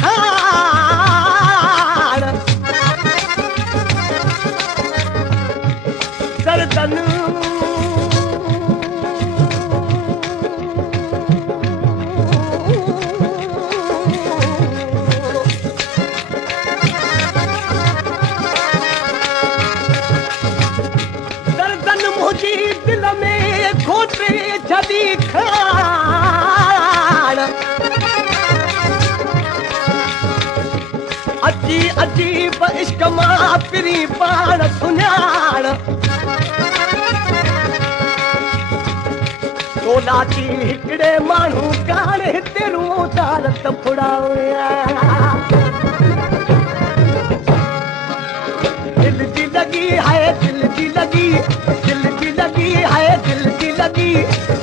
खाड़ गर्दन मुझी दिल में खोटे जदी खाड़ अजी अजीब इश्क मां पिरी पाण सुञाण तोलाची हिकिड़े माण्हू कान हिते रूं दालत फुड़ाया दिल जी लगी है दिल जी लगी दिल जी लगी है दिल जी लगी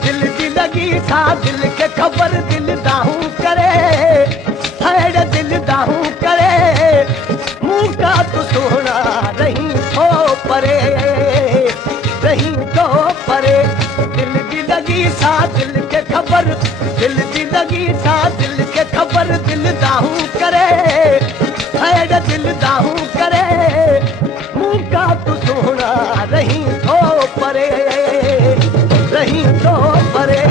दिल जी लगी सा दिल के खबर दिल दाहूं करे हैड़ दिल दाहूं करे मुंह का तू सोना रही तो परे रही तो परे दिल जी लगी सा दिल के खबर दिल जी लगी सा दिल के खबर दिल दाहूं करे हैड़ दिल दाहूं करे मुंह का तू सोना रही तो परे रही तो परे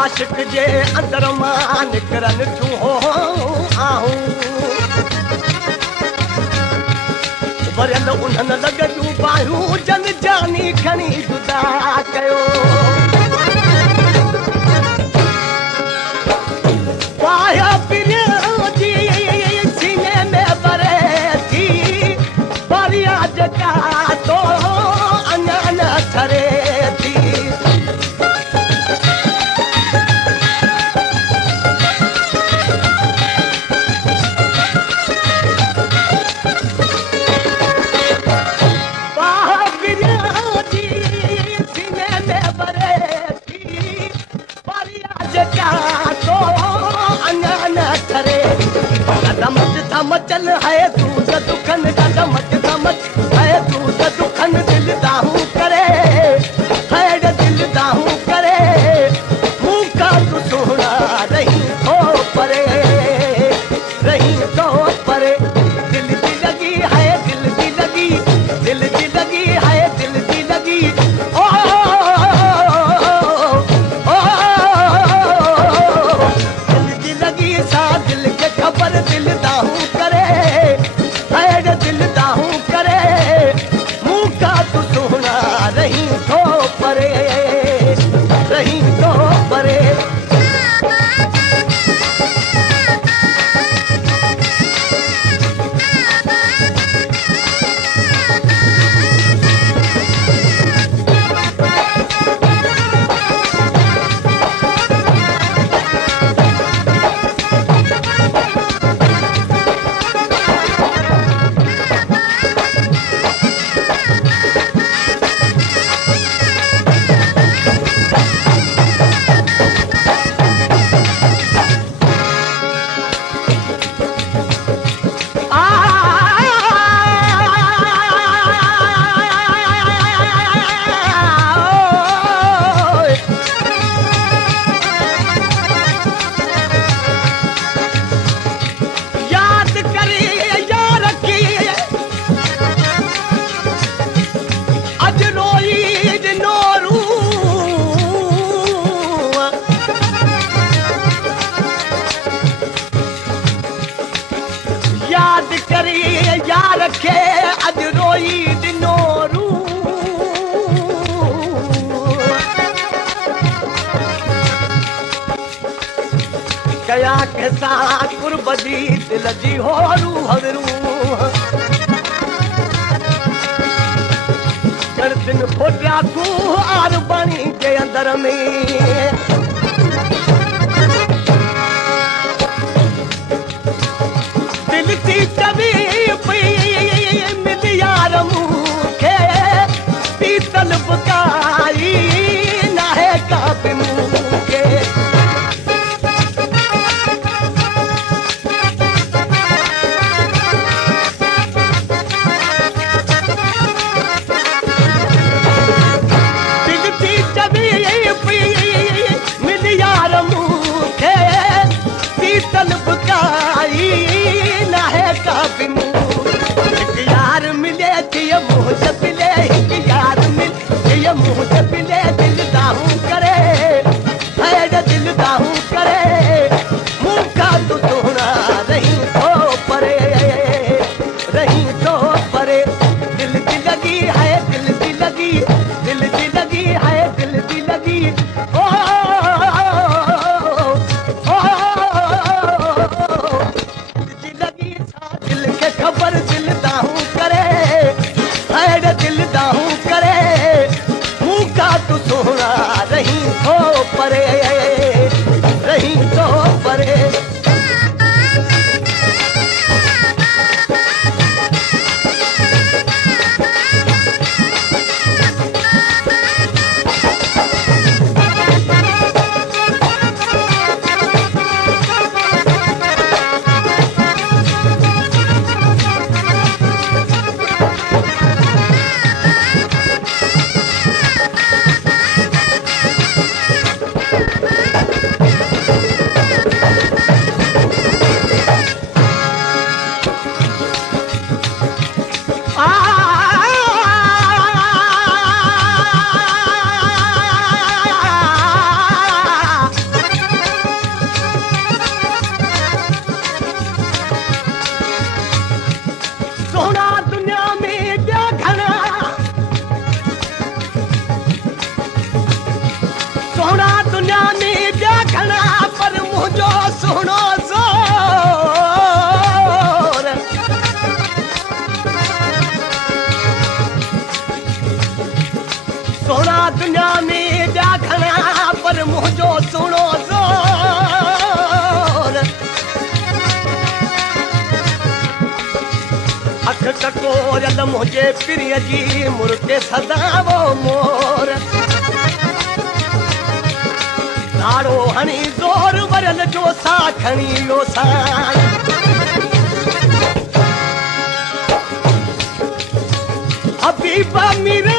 आशिक जे अंदर मां निकरन तू हो आहूं वरन उन्हनि लॻियूं बाहियूं जन जानी खणी जुदा कयो पाया पिरियो जी सीने में भरे थी परिया जका तो अञा न ठरे थी मचल है तू दुखन मच मच है तू दुखन दिल दाहूं करे हैड दिल दाहूं करे मुंह का तू सोना रही तो परे रही तो परे दिल की लगी है दिल की लगी दिल की लगी है दिल की लगी ओ दिल की लगी सा दिल के खबर दिल दाहूं करे हैड दिल सा कुर्ब जी दिल जी हो रूह रूह कर दिन खोटिया तू आर बणी के अंदर में दिल की चवी पई मिली यार मूंखे पीतल बुकाई ना है काबी मूंखे दिल की चवी पई मिली यार मूंखे पीतल बुकाई ना है काबी मूंखे यार मिले थी मुँह से मिले यार मिले मुँह से मिले दिल दाहू करे है दिल दाहू करे मुँह का तो सोना रही तो परे दिल की लगी है दिल की लगी दिल की लगी है दिल की लगी ओ दिल की लगी दिल के खबर दिल दाहू करे है दिल दाहू करे मुँह का तो सोना रही तो परे रही तो परे सोना दुनिया में देखना सोना दुनिया में देखना पर मुझो सुनो जोर सोना दुनिया में देखना पर मुझो सुनो जोर अख टकोरल मुझे प्रिय जी मुर्के सदावो मोर ताड़ो हणी जोर वरल जो सा खणी लो सान हबीबा मीरा